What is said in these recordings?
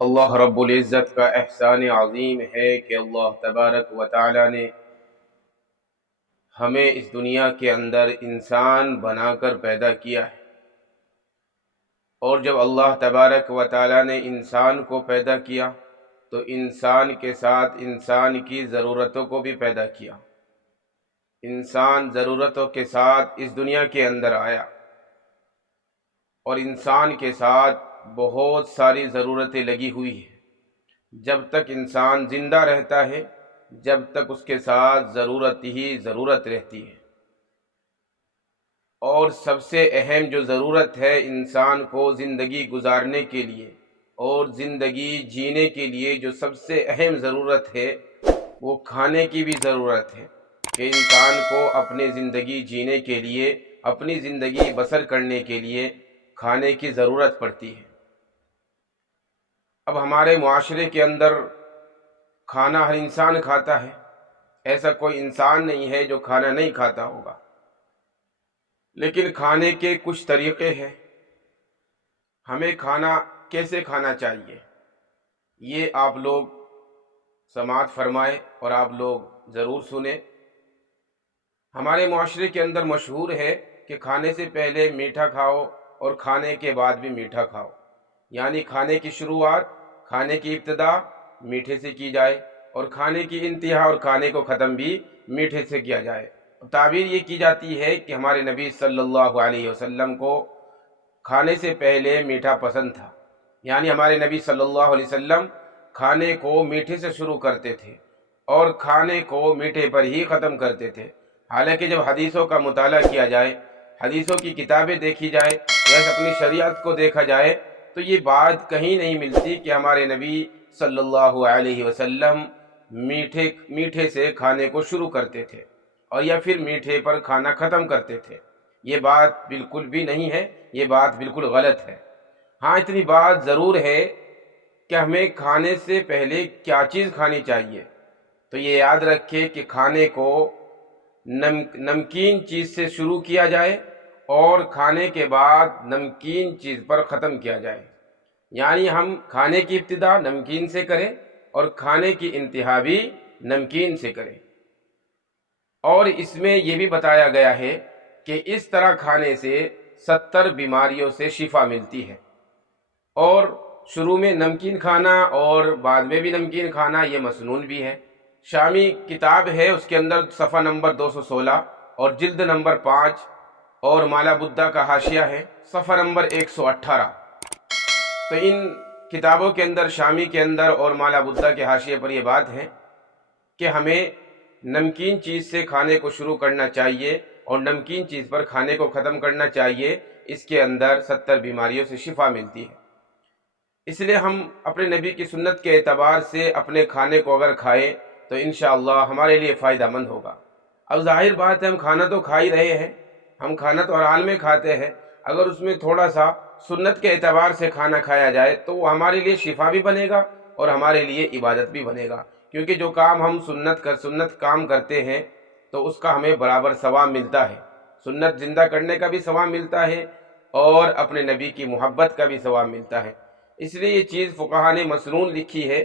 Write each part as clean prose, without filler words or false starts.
اللہ رب العزت کا احسان عظیم ہے کہ اللہ تبارک و تعالی نے ہمیں اس دنیا کے اندر انسان بنا کر پیدا کیا ہے، اور جب اللہ تبارک و تعالی نے انسان کو پیدا کیا تو انسان کے ساتھ انسان کی ضرورتوں کو بھی پیدا کیا۔ انسان ضرورتوں کے ساتھ اس دنیا کے اندر آیا، اور انسان کے ساتھ بہت ساری ضرورتیں لگی ہوئی ہیں۔ جب تک انسان زندہ رہتا ہے، جب تک اس کے ساتھ ضرورت ہی ضرورت رہتی ہے، اور سب سے اہم جو ضرورت ہے انسان کو زندگی گزارنے کے لیے اور زندگی جینے کے لیے، جو سب سے اہم ضرورت ہے وہ کھانے کی بھی ضرورت ہے، کہ انسان کو اپنی زندگی جینے کے لیے، اپنی زندگی بسر کرنے کے لیے کھانے کی ضرورت پڑتی ہے۔ اب ہمارے معاشرے کے اندر کھانا ہر انسان کھاتا ہے، ایسا کوئی انسان نہیں ہے جو کھانا نہیں کھاتا ہوگا، لیکن کھانے کے کچھ طریقے ہیں۔ ہمیں کھانا کیسے کھانا چاہیے، یہ آپ لوگ سماعت فرمائیں اور آپ لوگ ضرور سنیں۔ ہمارے معاشرے کے اندر مشہور ہے کہ کھانے سے پہلے میٹھا کھاؤ اور کھانے کے بعد بھی میٹھا کھاؤ، یعنی کھانے کی شروعات، کھانے کی ابتدا میٹھے سے کی جائے، اور کھانے کی انتہا اور کھانے کو ختم بھی میٹھے سے کیا جائے۔ تعبیر یہ کی جاتی ہے کہ ہمارے نبی صلی اللہ علیہ وسلم کو کھانے سے پہلے میٹھا پسند تھا، یعنی ہمارے نبی صلی اللہ علیہ وسلم کھانے کو میٹھے سے شروع کرتے تھے اور کھانے کو میٹھے پر ہی ختم کرتے تھے۔ حالانکہ جب حدیثوں کا مطالعہ کیا جائے، حدیثوں کی کتابیں دیکھی جائے یا اپنی شریعت کو دیکھا جائے، تو یہ بات کہیں نہیں ملتی کہ ہمارے نبی صلی اللہ علیہ وسلم میٹھے سے کھانے کو شروع کرتے تھے اور یا پھر میٹھے پر کھانا ختم کرتے تھے۔ یہ بات بالکل بھی نہیں ہے، یہ بات بالکل غلط ہے۔ ہاں، اتنی بات ضرور ہے کہ ہمیں کھانے سے پہلے کیا چیز کھانی چاہیے، تو یہ یاد رکھے کہ کھانے کو نمکین چیز سے شروع کیا جائے اور کھانے کے بعد نمکین چیز پر ختم کیا جائے، یعنی ہم کھانے کی ابتدا نمکین سے کریں اور کھانے کی انتہا بھی نمکین سے کریں۔ اور اس میں یہ بھی بتایا گیا ہے کہ اس طرح کھانے سے 70 بیماریوں سے شفا ملتی ہے، اور شروع میں نمکین کھانا اور بعد میں بھی نمکین کھانا یہ مسنون بھی ہے۔ شامی کتاب ہے، اس کے اندر صفحہ نمبر 216 اور جلد نمبر 5، اور مالا بدھا کا حاشیہ ہے صفحہ نمبر 118۔ تو ان کتابوں کے اندر، شامی کے اندر اور مالا بدھا کے حاشیے پر یہ بات ہے کہ ہمیں نمکین چیز سے کھانے کو شروع کرنا چاہیے اور نمکین چیز پر کھانے کو ختم کرنا چاہیے، اس کے اندر 70 بیماریوں سے شفا ملتی ہے۔ اس لیے ہم اپنے نبی کی سنت کے اعتبار سے اپنے کھانے کو اگر کھائیں تو انشاءاللہ ہمارے لیے فائدہ مند ہوگا۔ اب ظاہر بات ہے، ہم کھانا تو کھا ہی رہے ہیں، ہم کھانا تو ہر حال میں کھاتے ہیں، اگر اس میں تھوڑا سا سنت کے اعتبار سے کھانا کھایا جائے تو وہ ہمارے لیے شفا بھی بنے گا اور ہمارے لیے عبادت بھی بنے گا، کیونکہ جو کام ہم سنت کام کرتے ہیں تو اس کا ہمیں برابر ثواب ملتا ہے۔ سنت زندہ کرنے کا بھی ثواب ملتا ہے اور اپنے نبی کی محبت کا بھی ثواب ملتا ہے۔ اس لیے یہ چیز فقہا نے مسنون لکھی ہے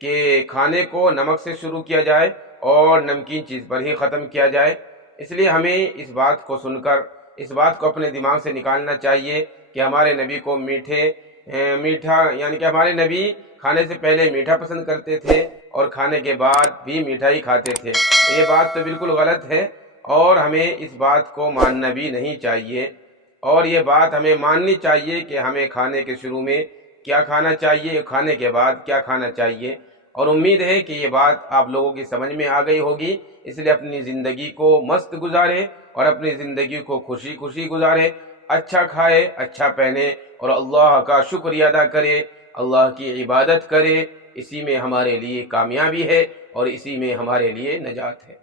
کہ کھانے کو نمک سے شروع کیا جائے اور نمکین چیز پر ہی ختم کیا جائے۔ اس لیے ہمیں اس بات کو سن کر، اس بات کو اپنے دماغ سے نکالنا چاہیے کہ ہمارے نبی کو میٹھا، یعنی کہ ہمارے نبی کھانے سے پہلے میٹھا پسند کرتے تھے اور کھانے کے بعد بھی میٹھا ہی کھاتے تھے۔ یہ بات تو بالکل غلط ہے اور ہمیں اس بات کو ماننا بھی نہیں چاہیے، اور یہ بات ہمیں ماننی چاہیے کہ ہمیں کھانے کے شروع میں کیا کھانا چاہیے، کھانے کے بعد کیا کھانا چاہیے۔ اور امید ہے کہ یہ بات آپ لوگوں کی سمجھ میں آ گئی ہوگی، اس لیے اپنی زندگی کو مست گزاریں اور اپنی زندگی کو خوشی خوشی گزاریں، اچھا کھائے، اچھا پہنے اور اللہ کا شکریہ ادا کرے، اللہ کی عبادت کرے۔ اسی میں ہمارے لیے کامیابی ہے اور اسی میں ہمارے لیے نجات ہے۔